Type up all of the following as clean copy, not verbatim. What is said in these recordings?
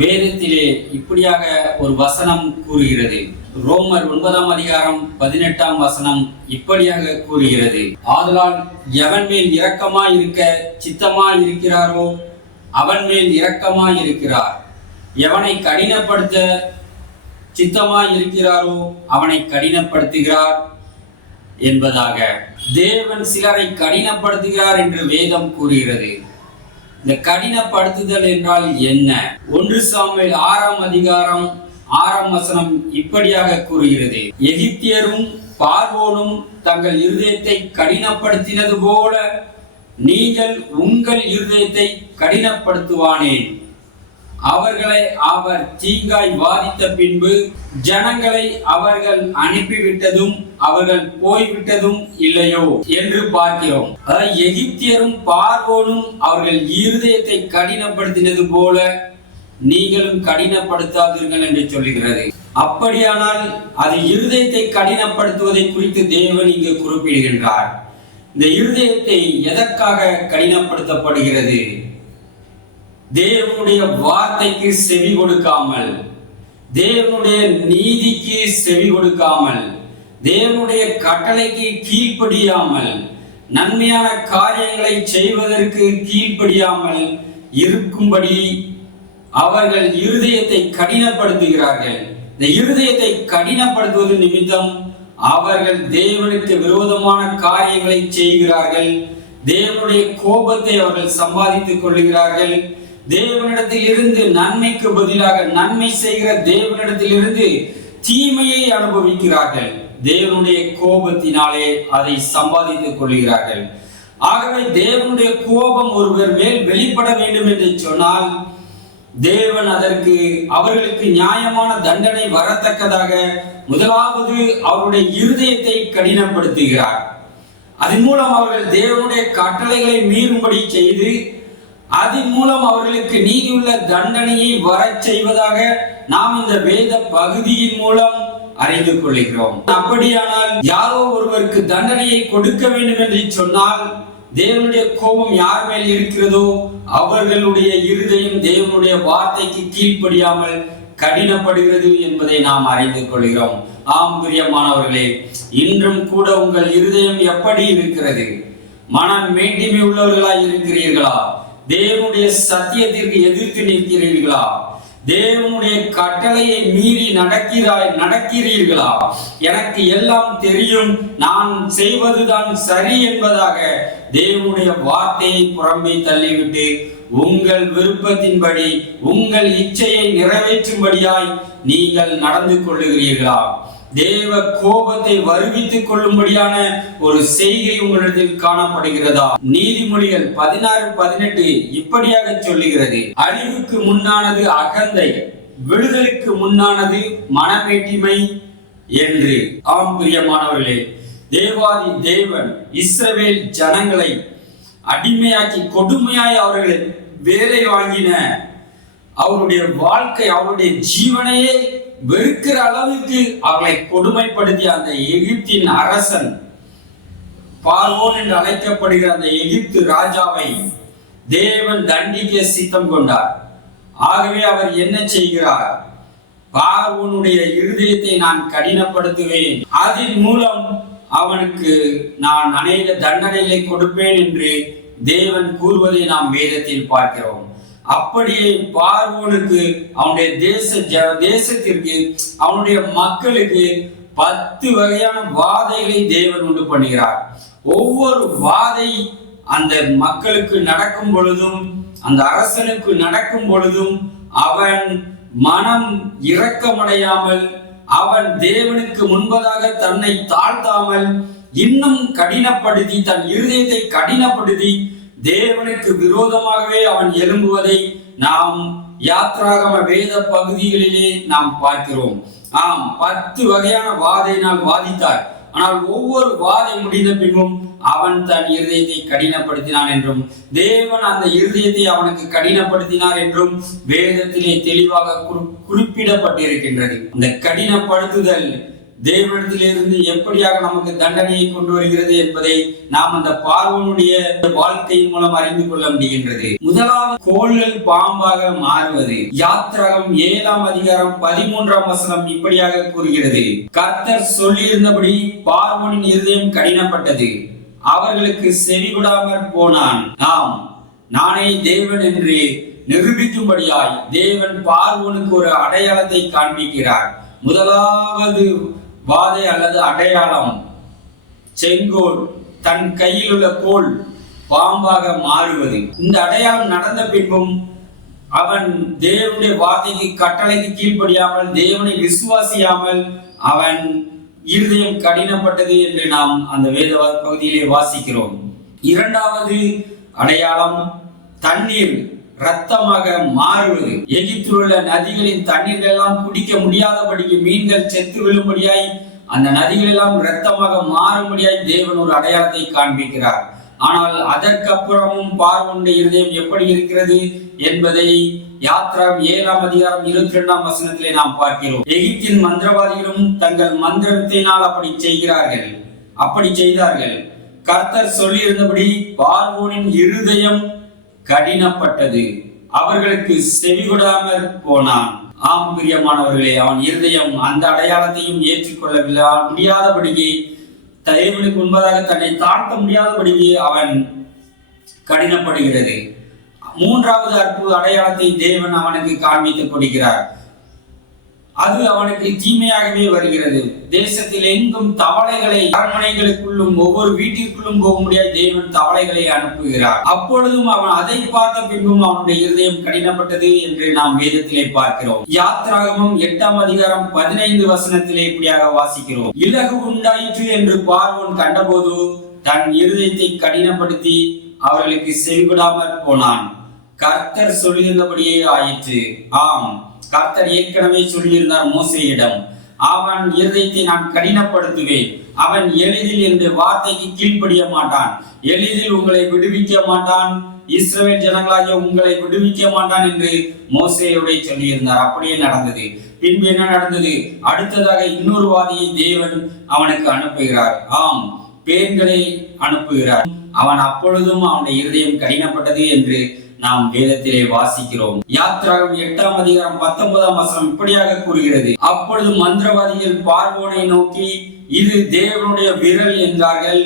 வேதத்திலே இப்படியாக ஒரு வசனம் கூறுகிறது. ரோமர் 9ஆம் அதிகாரம் 18ஆம் வசனம் இப்படியாக கூறுகிறது. ஆதலால் எவன் மேல் இரக்கமாய் இருக்க சித்தமாய் இருக்கிறாரோ அவன் மேல் இரக்கமாய் இருக்கிறார், எவனை கடினப்படுத்த சித்தமாய் இருக்கிறாரோ அவனை கடினப்படுத்துகிறார் என்பதாக. தேவன் சிலரை கடினப்படுத்துகிறார் என்று வேதம் கூறுகிறது. இந்த கடினப்படுத்துதல் என்றால் என்ன? 1 சாமுவேல் 6ஆம் அதிகாரம் 6ஆம் வசனம் இப்படியாக கூறுகிறது. எகிப்தியரும் பார்வோனும் தங்கள் இருதயத்தை கடினப்படுத்தினது போல நீங்கள் உங்கள் இருதயத்தை கடினப்படுத்துவானேன். அவர்களை அவர் தீங்காய் வாதித்த பின்பு ஜனங்களை அவர்கள் அனுப்பிவிட்டதும் அவர்கள் போய்விட்டதும் இல்லையோ என்று பார்க்கிறோம். எகிப்தியரும் பார்வோனும் அவர்கள் இருதயத்தை கடினப்படுத்தினது போல நீங்களும் கடினப்படுத்தாதீர்கள் என்று சொல்லுகிறது. அப்படியானால் அது இருதயத்தை கடினப்படுத்துவதை குறித்து தேவன் இங்கு குறிப்பிடுகின்றார். இந்த இருதயத்தை எதற்காக கடினப்படுத்தப்படுகிறது? தேவனுடைய வார்த்தைக்கு செவி கொடுக்காமல், தேவனுடைய நீதிக்கு செவி கொடுக்காமல், தேவனுடைய கட்டளைக்கு கீழ்ப்படியாமல், நன்மையான காரியங்களை செய்வதற்கு கீழ்ப்படியாமல் இருக்கும்படி அவர்கள் இருதயத்தை கடினப்படுத்துகிறார்கள். இந்த இருதயத்தை கடினப்படுத்துவது நிமித்தம் அவர்கள் தேவனுக்கு விரோதமான காரியங்களை செய்கிறார்கள். தேவனுடைய கோபத்தை அவர்கள் சம்பாதித்துக் கொள்கிறார்கள். தேவனிடத்தில் இருந்து நன்மைக்கு பதிலாக நன்மை செய்கிற தேவனிடத்தில் இருந்து தீமையை அனுபவிக்கிறார்கள். தேவனுடைய கோபத்தினாலே அதை சம்பாதித்துக் கொள்கிறார்கள். ஆகவே தேவனுடைய கோபம் ஒருவர் மேல் வெளிப்பட வேண்டும் என்று சொன்னால் தேவன் அதற்கு அவர்களுக்கு நியாயமான தண்டனை வரத்தக்கதாக முதலாவது அவருடைய இருதயத்தை கடினப்படுத்துகிறார். அதன் மூலம் அவர்கள் தேவனுடைய கட்டளைகளை மீறும்படி செய்து அதன் மூலம் அவர்களுக்கு நீதியுள்ள தண்டனையை வரச் செய்வதாக நாம் இந்த வேத பகுதியின் மூலம் அறிந்து கொள்கிறோம். அப்படியானால் யாரோ ஒருவருக்கு தண்டனையை கொடுக்க வேண்டும் என்று சொன்னால் தேவனுடைய கோபம் யார் மேல் இருக்கிறதோ அவர்களுடைய இருதயம் தேவனுடைய வார்த்தைக்கு கீழ்ப்படியாமல் கடினப்படுகிறது என்பதை நாம் அறிந்து கொள்கிறோம். ஆம் பிரியமானவர்களே, இன்றும் கூட உங்கள் இருதயம் எப்படி இருக்கிறது? மனம் மேட்டிமை உள்ளவர்களாய் இருக்கிறீர்களா? தேவனுடைய சத்தியத்திற்கு எதிர்த்து நிற்கிறீர்களா? தேவனுடைய கட்டளையை மீறி நடக்கிறீர்களா? எனக்கு எல்லாம் தெரியும், நான் செய்வதுதான் சரி என்பதாக தேவனுடைய வார்த்தையை புறம்பே தள்ளிவிட்டு உங்கள் விருப்பத்தின்படி உங்கள் இச்சையை நிறைவேற்றும்படியாய் நீங்கள் நடந்து கொள்ளுகிறீர்களா? தேவ கோபத்தை வருவித்துக் கொள்ளும்படியான ஒரு செய்கை உங்களிடத்தில் காணப்படுகிறதா? நீதிமொழிகள் 16:18 இப்படியாக சொல்லுகிறது. அழிவுக்கு முன்னானது அகந்தை, விடுதலுக்கு முன்னானது மனமேட்டிமை என்று. ஆம் பிரியமானவர்களே, தேவாதி தேவன் இஸ்ரவேல் ஜனங்களை அடிமையாக்கி கொடுமையாய் அவர்களை வேலை வாங்கின அவருடைய வாழ்க்கை, அவருடைய ஜீவனையே வெறுக்கிற அளவுக்கு அவர்களை கொடுமைப்படுத்திய அந்த எகிப்தின் அரசன், பார்வோன் என்று அழைக்கப்படுகிற அந்த எகிப்து ராஜாவை தேவன் தண்டிக்க சித்தம் கொண்டார். ஆகவே அவர் என்ன செய்கிறார்? பார்வோனுடைய இருதயத்தை நான் கடினப்படுத்துவேன், அதன் மூலம் அவனுக்கு நான் அநேக தண்டனைகளை கொடுப்பேன் என்று தேவன் கூறுவதை நாம் வேதத்தில் பார்க்கிறோம். அப்படியே பார்வோனுக்கு, அவனுடைய தேசத்திற்கு, அவனுடைய மக்களுக்கு 10 வகையான வாதைகளை தேவன் உண்டு பண்ணுகிறார். ஒவ்வொரு வாதை அந்த மக்களுக்கு நடக்கும் பொழுதும், அந்த அரசனுக்கு நடக்கும் பொழுதும் அவன் மனம் இரக்கமடையாமல், அவன் தேவனுக்கு முன்பதாக தன்னை தாழ்த்தாமல் இன்னும் கடினப்படுத்தி, தன் இருதயத்தை கடினப்படுத்தி தேவனுக்கு விரோதமாகவே அவன் எழும்புவதை நாம் யாத்ராகம வேத பகுதிகளிலே நாம் பார்க்கிறோம். ஆம், 10 வகையான வாதையினால் வாதித்தார். ஆனால் ஒவ்வொரு வாதை முடிந்த பின்பும் அவன் தன் இருதயத்தை கடினப்படுத்தினான் என்றும், தேவன் அந்த இருதயத்தை அவனுக்கு கடினப்படுத்தினார் என்றும் வேதத்திலே தெளிவாக குறிப்பிடப்பட்டிருக்கின்றது. இந்த கடினப்படுத்துதல் தேவனிடத்திலிருந்து எப்படியாக நமக்கு தண்டனையை கொண்டு வருகிறது என்பதை நாம் அந்த பார்வோனுடைய வாழ்க்கையின் மூலம் அறிந்து கொள்ள முடிகின்றது. முதலாவது, கோள்கள் பாம்பாக மாறுவது. யாத்திராகம் 7ஆம் அதிகாரம் 13ஆம் வசனம் இப்படியாக கூறுகிறது: கர்த்தர் சொல்லியிருந்தபடி பார்வோனின் இருதயம் கடினப்பட்டது, அவர்களுக்கு செவிகொடாமற் போனான். ஆம், நானே தேவன் என்று நிரூபிக்கும்படியாய் தேவன் பார்வோனுக்கு ஒரு அடையாளத்தை காண்பிக்கிறார். முதலாவது வாதை அல்லது அடையாளம், செங்கோல், தன் கையில் உள்ள கோல் பாம்பாக மாறுவது. இந்த அடையாளம் நடந்த பின்பும் அவன் தேவனுடைய வார்த்தைக்கு கட்டளைக்கு கீழ்ப்படியாமல், தேவனை விசுவாசியாமல் அவன் இருதயம் கடினப்பட்டது என்று நாம் அந்த வேத பகுதியிலே வாசிக்கிறோம். இரண்டாவது அடையாளம், தண்ணீர் இரத்தமாக மாறுவது. எகிப்தில் உள்ள நதிகளின் தண்ணீர்கள் எல்லாம் குடிக்க முடியாதபடிக்கு மீன்கள் செத்து விழும்படியாய் அந்த நதிகள் எல்லாம் இரத்தமாக மாறும்படியாய் தேவன் ஒரு அடையாளத்தை காண்பிக்கிறார். ஆனால் அதற்கப்புறமும் பார்வோனுடைய இருதயம் எப்படி இருக்கிறது என்பதை யாத்திராகம் 7ஆம் அதிகாரம் 22ஆம் வசனத்திலே நாம் பார்க்கிறோம். எகிப்தின் மந்திரவாதிகளும் தங்கள் மந்திரத்தினால் அப்படி செய்தார்கள். கர்த்தர் சொல்லியிருந்தபடி பார்வோனின் இருதயம் கடினப்பட்டது, அவர்களுக்கு செவிகொடாமற் போனான். ஆம் பிரியமானவர்களே, அவன் இருதயம் அந்த அடையாளத்தையும் ஏற்றுக்கொள்ள முடியாதபடிக்கு, தேவனுக்கு முன்பதாக தன்னை தாழ்த்த முடியாதபடிக்கு அவன் கடினப்படுகிறது. மூன்றாவது அற்புத அடையாளத்தை தேவன் அவனுக்கு காண்பித்துக் கொடுக்கிறார். அது அவனுக்கு தீமையாகவே வருகிறது. தேசத்தில் எங்கும் தவளைகளை, அரண்மனைகளுக்குள்ளும் ஒவ்வொரு வீட்டிற்குள்ளும் போக முடியாது தேவன் தவளைகளை அனுப்புகிறார். அப்பொழுதும் அவன் அதை பார்த்த பின்பும் அவனுடைய இருதயம் கடினப்பட்டது என்று நாம் வேதத்திலே பார்க்கிறோம். யாத்திராகமம் 8ஆம் அதிகாரம் 15 வசனத்திலே இப்படியாக வாசிக்கிறோம்: இலகு உண்டாயிற்று என்று பார்வோன் கண்டபோது தன் இருதயத்தை கடினப்படுத்தி அவர்களுக்கு செவிகொடாமற் போனான். கர்த்தர் சொல்லியிருந்தபடியே ஆயிற்று. ஆம், கர்த்தர் ஏற்கனவே சொல்லியிருந்தார் மோசேயிடம், அவன் இருதயத்தை நான் கடினப்படுத்துவேன், அவன் எளிதில் என்ற வார்த்தைக்கு கீழ்ப்படிய மாட்டான், எளிதில் உங்களை விடுவிக்க மாட்டான், இஸ்ரவேல் ஜனங்களாகிய உங்களை விடுவிக்க மாட்டான் என்று மோசேயோட சொல்லியிருந்தார். அப்படியே நடந்தது. பின்பு என்ன நடந்தது? அடுத்ததாக இன்னொரு வாதியை தேவன் அவனுக்கு அனுப்புகிறார். ஆம், பேன்களை அனுப்புகிறார். அவன் அப்பொழுதும் அவனுடைய இருதயம் கடினப்பட்டது என்று நாம் வேதத்திலே வாசிக்கிறோம். யாத்திராகம் 8ஆம் அதிகாரம் 19ஆம் வசனம் இப்படியாக கூறுகிறது: அப்பொழுது மந்திரவாதிகள் பார்வோனை நோக்கி, இது தேவனுடைய விரல் என்றார்கள்.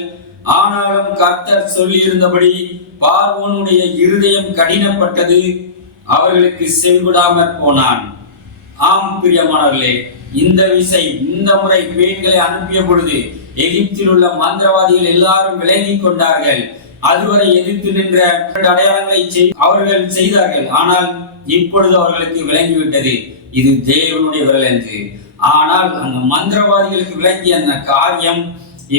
ஆனாலும் கர்த்தர் சொல்லியிருந்தபடி பார்வோனுடைய இருதயம் கடினப்பட்டது, அவர்களுக்கு செவிகொடாமற் போனான். ஆம் பிரியமானவர்களே, இந்த முறை பேன்களை அனுப்பிய பொழுது எகிப்தில் உள்ள மந்திரவாதிகள் எல்லாரும் விளங்கி கொண்டார்கள். அதுவரை எதிர்த்து நின்ற அடையாளங்களை அவர்கள் செய்தார்கள். ஆனால் இப்பொழுது அவர்களுக்கு விளங்கிவிட்டது இது தேவனுடைய விரல் என்று. ஆனால் அந்த மந்திரவாதிகளுக்கு விளங்கிய அந்த காரியம்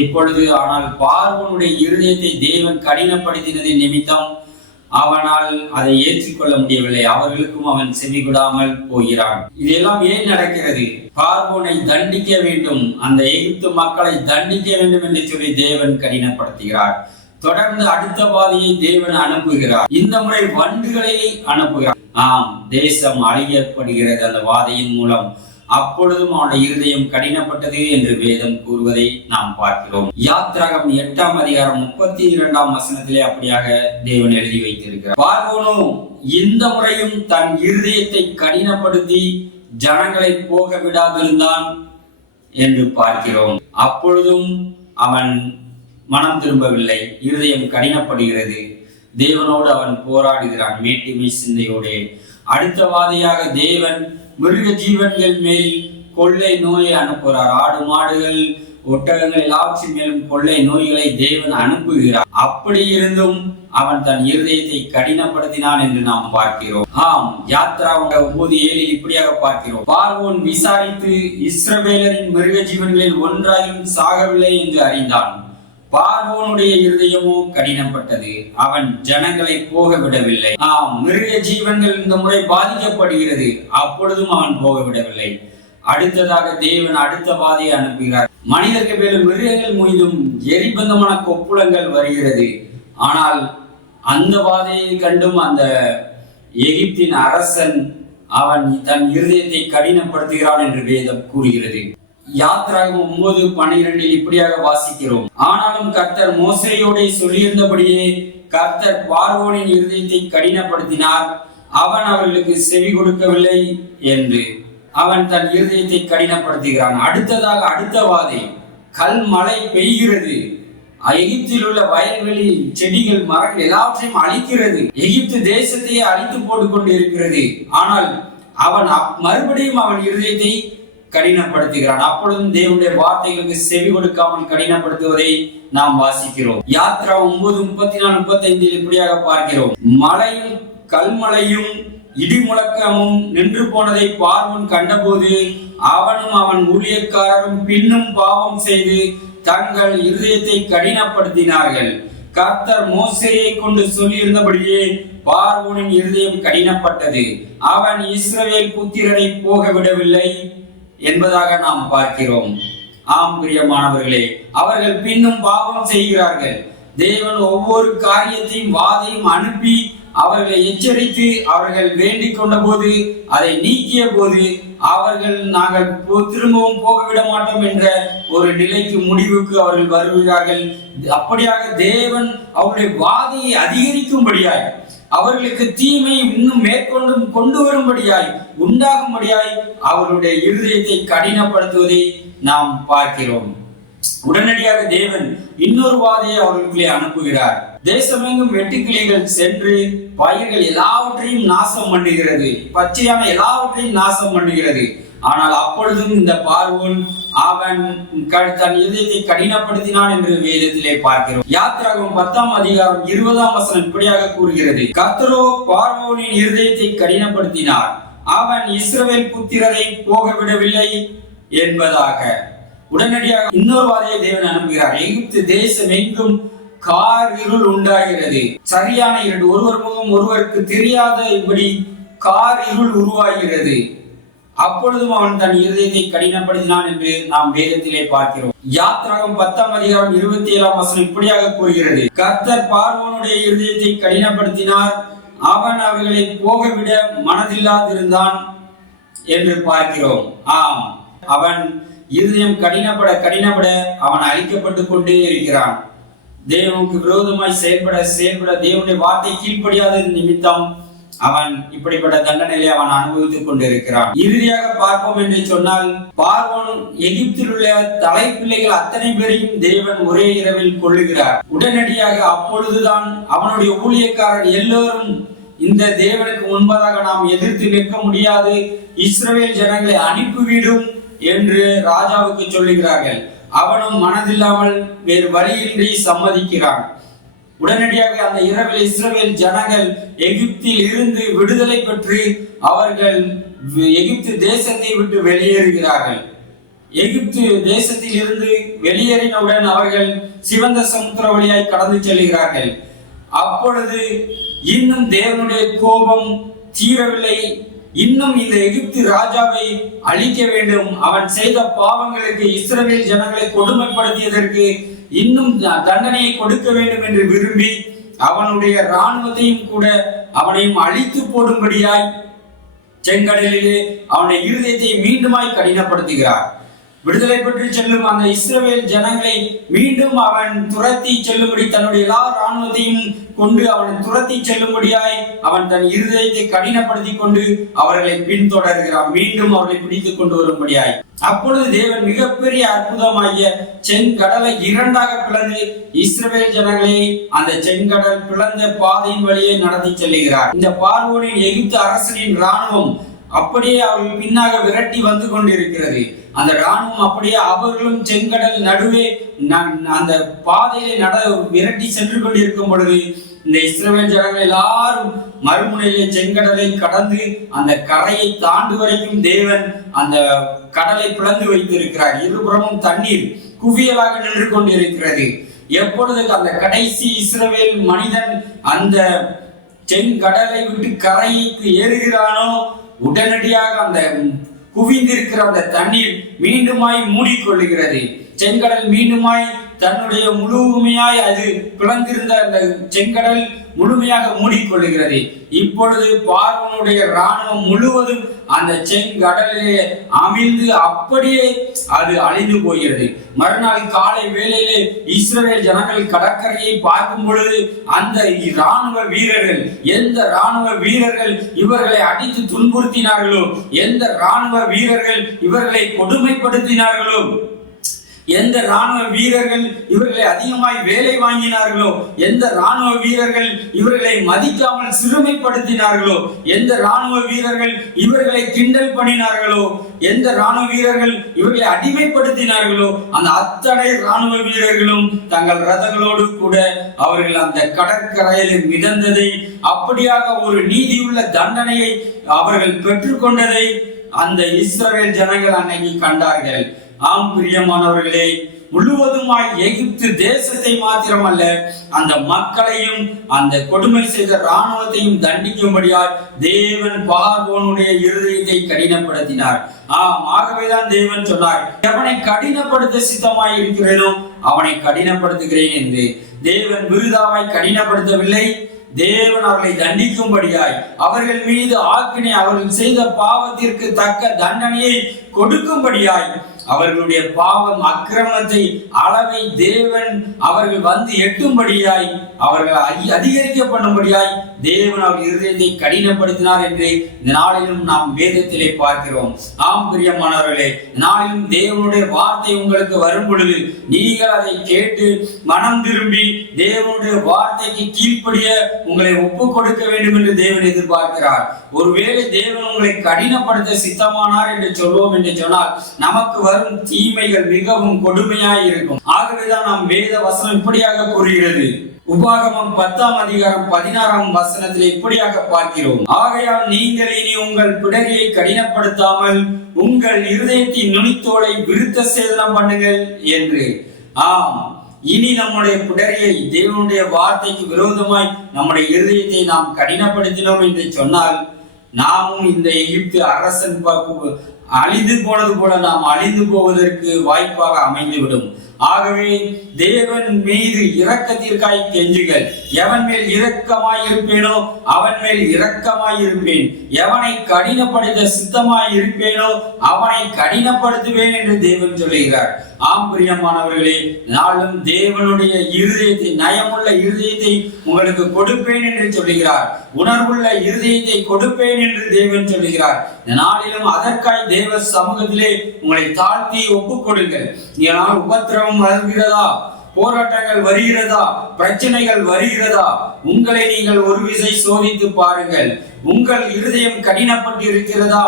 இப்பொழுது, ஆனால் பார்வோனுடைய இருதயத்தை தேவன் கடினப்படுத்தினதின் நிமித்தம் அவனால் அதை ஏற்றுக்கொள்ள முடியவில்லை. அவர்களுக்கும் அவன் செவிகொடாமல் போகிறான். இதெல்லாம் ஏன் நடக்கிறது? பார்வோனை தண்டிக்க வேண்டும், அந்த எகிப்து மக்களை தண்டிக்க வேண்டும் என்று சொல்லி தேவன் கடினப்படுத்துகிறார். தொடர்ந்து அடுத்த வாதியை தேவன் அனுப்புகிறார். இந்த முறை வண்டுகளை அனுப்புகிறார். ஆம், தேசம் அழியப்படுகிறது அந்த வாதையின் மூலம். அப்பொழுதும் அவனுடைய இருதயம் கடினப்பட்டது என்று வேதம் கூறுவதை நாம் பார்க்கிறோம். யாத்திராகம் 8ஆம் அதிகாரம் 32ஆம் வசனத்திலே அப்படியாக தேவன் எழுதி வைத்திருக்கிறார்: பார்வோனோ இந்த முறையும் தன் இருதயத்தை கடினப்படுத்தி ஜனங்களை போக விடாதிருந்தான் என்று பார்க்கிறோம். அப்பொழுதும் அவன் மனம் திரும்பவில்லை, இருதயம் கடினப்படுகிறது. தேவனோடு அவன் போராடுகிறான் மேட்டிமை சிந்தையோடு. அடுத்த வாதியாக தேவன் மிருக ஜீவன்கள் மேல் கொள்ளை நோயை அனுப்புகிறார். ஆடு, மாடுகள், ஒட்டகங்கள் எல்லாவற்றின் மேலும் கொள்ளை நோய்களை தேவன் அனுப்புகிறார். அப்படி இருந்தும் அவன் தன் இருதயத்தை கடினப்படுத்தினான் என்று நாம் பார்க்கிறோம். ஆம், யாத்திராகம் 9:7 இப்படியாக பார்க்கிறோம்: பார்வோன் விசாரித்து இஸ்ரவேலரின் மிருக ஜீவன்களில் ஒன்றாயும் சாகவில்லை என்று அறிந்தான். பார்வோனுடைய இருதயமோ கடினப்பட்டது, அவன் ஜனங்களை போக விடவில்லை. மிருக ஜீவன்கள் இந்த முறை பாதிக்கப்படுகிறது, அப்பொழுதும் அவன் போக விடவில்லை. அடுத்ததாக தேவன் அடுத்த வாதையை அனுப்புகிறார். மனிதர்கள் மேலும் மிருகங்கள் மீதும் எரிபந்தமான கொப்புளங்கள் வருகிறது. ஆனால் அந்த வாதையை கண்டும் அந்த எகிப்தின் அரசன் அவன் தன் இருதயத்தை கடினப்படுத்துகிறான் என்று வேதம் கூறுகிறது. யாத்திராகமம் 9:12 இப்படியாக வாசிக்கிறோம். ஆனாலும் கர்த்தர் மோசேயோடு சொல்லியிருந்தபடியே கர்த்தர் பார்வோனின் இருதயத்தை கடினப்படுத்தினார், அவன் அவர்களுக்கு செவி கொடுக்கவில்லை என்று. அவன் தன் இருதயத்தை கடினப்படுத்துகிறான். அடுத்ததாக அடுத்த வாதை, கல்மழை பெய்கிறது, எகிப்தில் உள்ள வயல்வெளி செடிகள் மரங்கள் எல்லாவற்றையும் அழிக்கிறது, எகிப்து தேசத்தையே அழித்து போட்டுக் கொண்டு இருக்கிறது. ஆனால் அவன் மறுபடியும் அவன் இருதயத்தை கடினப்படுத்துகிறான். அப்பொழுதும் தேவனுடைய வார்த்தைகளுக்கு செவி கொடுக்காமல் கடினப்படுத்துவதை நாம் வாசிக்கிறோம். யாத்ரா 9:34-35 இப்படியாக பார்க்கிறோம். மழையும் கல்மழையும் இடி முழக்கமும் நின்று போனதை பார்வோன் கண்டபோது அவனும் அவன் ஊழியக்காரரும் பின்னும் பாவம் செய்து தங்கள் இருதயத்தை கடினப்படுத்தினார்கள். கர்த்தர் மோசேயை கொண்டு சொல்லியிருந்தபடியே பார்வோனின் இருதயம் கடினப்பட்டது, அவன் இஸ்ரவேல் புத்திரரை போக விடவில்லை என்பதாக நாம் பார்க்கிறோம். ஆம் பிரியமானவர்களே, அவர்கள் பின்னும் பாவம் செய்கிறார்கள். தேவன் ஒவ்வொரு காரியத்தையும் வாதையும் அனுப்பி அவர்களை எச்சரித்து அவர்கள் வேண்டிக் கொண்ட போது அதை நீக்கிய போது அவர்கள் நாங்கள் திரும்பவும் போகவிட மாட்டோம் என்ற ஒரு நிலைக்கு முடிவுக்கு அவர்கள் வருகிறார்கள். அப்படியாக தேவன் அவருடைய வாதையை அதிகரிக்கும்படியாய், அவர்களுக்கு தீமை இன்னும் மேற்கொண்டும் கொண்டு வரும்படியாய் உண்டாகும்படியாய் அவர்களுடைய இருதயத்தை கடினப்படுத்துவதை நாம் பார்க்கிறோம். உடனடியாக தேவன் இன்னொரு வாதையை அவர்களுக்குள்ளே அனுப்புகிறார். தேசமெங்கும் வெட்டுக்கிளிகள் சென்று பயிர்கள் எல்லாவற்றையும் நாசம் பண்ணுகிறது, பச்சையான எல்லாவற்றையும் நாசம் பண்ணுகிறது. ஆனால் அப்பொழுதும் இந்த பார்வோன் அவன் தன் இதயத்தை கடினப்படுத்தினான் என்று வேதத்திலே பார்க்கிறோம். யாத்திராகமம் 10:20 இப்படியாக கூறுகிறது, கர்த்தரோ பார்வோனின் இருதயத்தை கடினப்படுத்தினார், அவன் இஸ்ரவேல் புத்திரரை போக விடவில்லை என்பதாக. உடனடியாக இன்னொரு வாதையை தேவன் அனுப்புகிறார். எகிப்து தேசம் எங்கும் கார் இருள் உண்டாகிறது, சரியான இருள், ஒருவர் முகம் ஒருவருக்கு தெரியாத இப்படி கார் இருள் உருவாகிறது. அப்பொழுதும் அவன் தன் இருதயத்தை கடினப்படுத்தினான் என்று நாம் வேதத்திலே பார்க்கிறோம். யாத்திராகமம் 10:27 இப்படியாக கூறுகிறது, கர்த்தர் பார்வோனுடைய இருதயத்தை கடினப்படுத்தினார், அவன் அவர்களை போகவிட மனதில்லாதிருந்தான் என்று பார்க்கிறோம். ஆம், அவன் இருதயம் கடினப்பட அவன் அழிக்கப்பட்டு கொண்டே இருக்கிறான். தேவனுக்கு விரோதமாய் செயல்பட தேவனுடைய வார்த்தை கீழ்ப்படியாத நிமித்தம் அவன் இப்படிப்பட்ட தண்டனையை அவன் அனுபவித்துக் கொண்டிருக்கிறான். இறுதியாக பார்ப்போம் என்று சொன்னால், பார்வோன் எகிப்தில் உள்ள தலைப்பிள்ளைகள் அத்தனை பேரையும் தேவன் ஒரே இரவில் கொள்ளுகிறார். உடனடியாக அப்பொழுதுதான் அவனுடைய ஊழியக்காரர் எல்லோரும் இந்த தேவனுக்கு முன்பதாக நாம் எதிர்த்து நிற்க முடியாது, இஸ்ரவேல் ஜனங்களை அனுப்பிவிடும் என்று ராஜாவுக்கு சொல்லுகிறார்கள். அவனும் மனதில்லாமல் வேறு வழியின்றி சம்மதிக்கிறான். உடனடியாக அந்த இரவில் இஸ்ரவேல் ஜனங்கள் எகிப்தில் இருந்து விடுதலை பெற்று அவர்கள் எகிப்து தேசத்தை விட்டு வெளியேறுகிறார்கள். எகிப்து தேசத்தில் இருந்து வெளியேறினவுடன் அவர்கள் சிவந்த சமுத்திர வழியாய் கடந்து செல்கிறார்கள். அப்பொழுது இன்னும் தேவனுடைய கோபம் தீரவில்லை. இன்னும் இந்த எகிப்து ராஜாவை அழிக்க வேண்டும், அவன் செய்த பாவங்களுக்கு இஸ்ரவேல் ஜனங்களை கொடுமைப்படுத்தியதற்கு இன்னும் தண்டனையை கொடுக்க வேண்டும் என்று விரும்பி அவனுடைய இராணுவத்தையும் கூட அவனையும் அழித்து போடும்படியாய் செங்கடலிலே அவனுடைய இருதயத்தை மீண்டுமாய் கடினப்படுத்துகிறார். விடுதலை பெற்று செல்லும் அந்த இஸ்ரவேல் ஜனங்களை மீண்டும் அவன் துரத்தி செல்லும்படி தன்னுடைய எல்லா இராணுவத்தையும் கொண்டு அவன் துரத்தி செல்லும்படியாய் அவன் தன் இருதயத்தை கடினப்படுத்தி கொண்டு அவர்களை பின்தொடர்கிறான், மீண்டும் அவர்களை பிடித்துக் கொண்டு வரும்படியாய். அப்பொழுது தேவன் மிகப்பெரிய அற்புதமாகிய செங்கடலை இரண்டாக பிளந்து இஸ்ரவேல் ஜனங்களை அந்த செங்கடல் பிளந்த பாதையின் வழியே நடத்தி செல்லுகிறார். இந்த பார்வோனின் எகிப்து அரசனின் இராணுவம் அப்படியே அவர்கள் பின்னாக விரட்டி வந்து கொண்டிருக்கிறது. அந்த இராணுவம் அப்படியே அவர்களும் செங்கடல் நடுவே அந்த பாதையிலே விரட்டி சென்று கொண்டிருக்கும் பொழுது இந்த இஸ்ரவேல் ஜனங்கள் எல்லாரும் மறுமுனையிலே செங்கடலை கடந்து அந்த கரையை தாண்டு வரைக்கும் தேவன் அந்த கடலை பிளந்து வைத்திருக்கிறார். இருபுறமும் தண்ணீர் குவியலாக நின்று கொண்டிருக்கிறது. எப்பொழுது அந்த கடைசி இஸ்ரவேல் மனிதன் அந்த செங்கடலை விட்டு கரைக்கு ஏறுகிறானோ உடனடியாக அந்த குவிந்திருக்கிற அந்த தண்ணீர் மீண்டுமாய் மூடிக்கொள்ளுகிறது. செங்கடல் மீண்டுமாய் தன்னுடைய முழுமையாய் அது பிளந்திருந்த அந்த செங்கடல் முழுமையாக மூடிக்கொள்ளுகிறது. இப்பொழுது பார்வோனுடைய ராணுவம் முழுவதும் அந்த செங்கடலிலே அமிழ்ந்து அப்படியே அது அழிந்து போகிறது. மறுநாள் காலை வேளையிலே இஸ்ரவேல் ஜனங்கள் கடற்கரையை பார்க்கும் பொழுது அந்த ராணுவ வீரர்கள், எந்த ராணுவ வீரர்கள் இவர்களை அடித்து துன்புறுத்தினார்களோ, எந்த ராணுவ வீரர்கள் இவர்களை கொடுமைப்படுத்தினார்களோ, எந்த ராணுவ வீரர்கள் இவர்களை அதிகமாய் வேலை வாங்கினார்களோ, எந்த ராணுவ வீரர்கள் இவர்களை மதிக்காமல் சிறுமைப்படுத்தினார்களோ, எந்த ராணுவ வீரர்கள் இவர்களை கிண்டல் பண்ணினார்களோ, எந்த ராணுவ வீரர்கள் இவர்களை அடிமைப்படுத்தினார்களோ, அந்த அத்தனை ராணுவ வீரர்களும் தங்கள் ரதங்களோடு கூட அவர்கள் அந்த கடற்கரையில் மிதந்ததை, அப்படியாக ஒரு நீதியுள்ள தண்டனையை அவர்கள் பெற்றுக்கொண்டதை அந்த இஸ்ரவேல் ஜனங்கள் அன்னைக்கு கண்டார்கள். ஆம் பிரியமானவர்களே, முழுவதுமாய் எகிப்து தேசத்தை மாத்திரமல்ல, அந்த மக்களையும் அந்த கொடுமை செய்த ராணுவத்தையும் தண்டிக்கும்படியாய் தேவன் பார்வோனுடைய இருதயத்தை கடினப்படுத்தினார். ஆகவேதான் தேவன் சொன்னார், எவனை கடினப்படுத்த சித்தமாய் இருக்கிறேனோ அவனை கடினப்படுத்துகிறேன் என்று. தேவன் விருதாவாய் கடினப்படுத்தவில்லை. தேவன் அவர்களை தண்டிக்கும்படியாய், அவர்கள் மீது ஆக்கினை, அவர்கள் செய்த பாவத்திற்கு தக்க தண்டனையை கொடுக்கும்படியாய், அவர்களுடைய பாவம் அக்கிரமத்தை அளவை தேவன் அவர்கள் வந்து எட்டும்படியாய், அவர்கள் அதிகரிக்க பண்ணும்படியாய் தேவன் அவர் இருதயத்தை கடினப்படுத்தினார் என்று இந்த நாளிலும் நாம் வேதத்திலே பார்க்கிறோம். ஆம் பிரியமானவர்களே, நாளிலும் தேவனுடைய வார்த்தை உங்களுக்கு வரும் பொழுது நீங்கள் அதை கேட்டு மனம் திரும்பி தேவனுடைய வார்த்தைக்கு கீழ்ப்படிய உங்களை ஒப்பு கொடுக்க வேண்டும் என்று தேவன் எதிர்பார்க்கிறார். ஒருவேளை தேவன் உங்களை கடினப்படுத்த சித்தமானார் என்று சொல்வோம் என்று சொன்னால் நமக்கு வரும் தீமைகள் மிகவும் கொடுமையாய் இருக்கும். ஆகவேதான் நாம் வேத வசனம் இப்படியாக கூறுகிறது. உபாகமம் 10ஆம் அதிகாரம் 16ஆம் வசனத்தில் இப்படியாக பார்க்கிறோம், ஆகையால் நீங்கள் இனி உங்கள் பிடரியை கடினப்படுத்தாமல் உங்கள் இருதயத்தின் நுனித்தோலை விருத்த சேதனம் பண்ணுங்கள் என்று. ஆம், இனி நம்முடைய பிடரியை, தேவனுடைய வார்த்தைக்கு விரோதமாய் நம்முடைய இருதயத்தை நாம் கடினப்படுத்தினோம் என்று சொன்னால், நாமும் இந்த எகிப்து அரசன் அழிந்து போனது போல நாம் அழிந்து போவதற்கு வாய்ப்பாக அமைந்துவிடும். ஆகவே தேவன் மீது இரக்கத்திற்காய் கெஞ்சுகள். எவன் மேல் இரக்கமாய் இருப்பேனோ அவன் மேல் இரக்கமாய் இருப்பேன், எவனை கடினப்படுத்த சித்தமாய் இருப்பேனோ அவனை கடினப்படுத்துவேன் என்று தேவன் சொல்லுகிறார். ஆம் பிரியமானவர்களே, நாளும் தேவனுடைய இருதயத்தை, நயமுள்ள இருதயத்தை உங்களுக்கு கொடுப்பேன் என்று சொல்லுகிறார். உணர்வுள்ள இருதயத்தை கொடுப்பேன் என்று தேவன் சொல்லுகிறார். நாளிலும் அதற்காய் தேவ சமூகத்திலே உங்களை தாழ்த்தி ஒப்புக் கொடுங்கள். ஏனால் உபத்திரவம் வருகிறதா, போராட்டங்கள் வருகிறதா, பிரச்சனைகள் வருகிறதா, உங்களை நீங்கள் ஒரு விசை சோதித்து பாருங்கள். உங்கள் இருதயம் கடினப்பட்டு இருக்கிறதா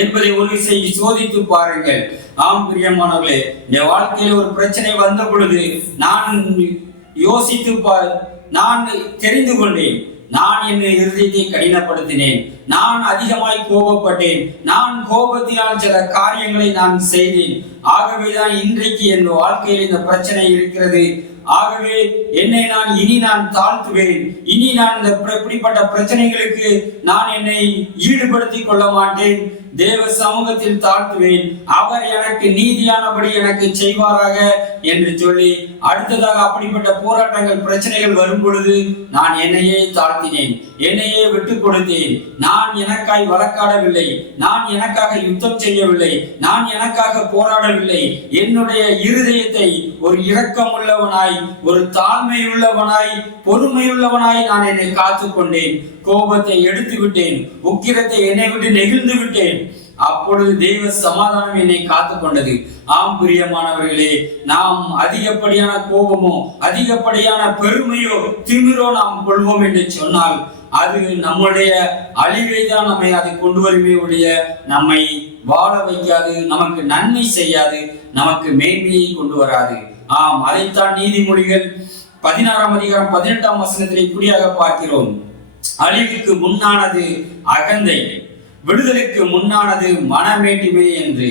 என்பதை ஒரு விசை சோதித்து பாருங்கள். ஆம் பிரியமானவர்களே, என் வாழ்க்கையில் ஒரு பிரச்சனை வந்த பொழுது நான் யோசித்து நான் தெரிந்து கொண்டேன், நான் என் இருதயத்தை கடினப்படுத்தினேன், நான் அதிகமாய் கோபப்பட்டேன், நான் கோபத்தினால் சில காரியங்களை நான் செய்தேன். ஆகவேதான் இன்றைக்கு என் வாழ்க்கையில் இந்த பிரச்சனை இருக்கிறது. ஆகவே என்னை இனி நான் தாழ்த்துவேன். இனி நான் இந்த இப்படிப்பட்ட பிரச்சனைகளுக்கு நான் என்னை ஈடுபடுத்திக் கொள்ள மாட்டேன். தேவ சமூகத்தில் தாழ்த்துவேன். அவர் எனக்கு நீதியானபடி எனக்கு செய்வாராக என்று சொல்லி, அடுத்ததாக அப்படிப்பட்ட போராட்டங்கள், பிரச்சனைகள் வரும் பொழுது நான் என்னையே தாழ்த்தினேன், என்னையே விட்டு கொடுத்தேன். நான் எனக்காய் வழக்காடவில்லை, நான் எனக்காக யுத்தம் செய்யவில்லை, நான் எனக்காக போராடவில்லை. என்னுடைய இருதயத்தை ஒரு இரக்கம் உள்ளவனாய், ஒரு தாழ்மை உள்ளவனாய், பொறுமையுள்ளவனாய் நான் என்னை காத்துக் கொண்டேன். கோபத்தை எடுத்து விட்டேன், உக்கிரத்தை என்னை விட்டு நெகிழ்ந்து விட்டேன். அப்பொழுது தெய்வ சமாதானம் என்னை காத்துக் கொண்டது. ஆம் பிரியமானவர்களே, நாம் அதிகப்படியான கோபமோ, அதிகப்படியான பெருமையோ, திமிரோ நாம் கொள்வோம் என்று சொன்னால் அது நம்முடைய அழிவை தான் நம்மை அதை கொண்டு வருமே ஒழிய நம்மை வாழ வைக்காது, நமக்கு நன்மை செய்யாது, நமக்கு மேன்மையை கொண்டு வராது. ஆம், அதைத்தான் நீதிமொழிகள் 16ஆம் அதிகாரம் 18ஆம் வசனத்தில் இப்படியாக பார்க்கிறோம், அழிவுக்கு முன்னானது அகந்தை, விடுதலைக்கு முன்னானது மனமேட்டிமை என்று.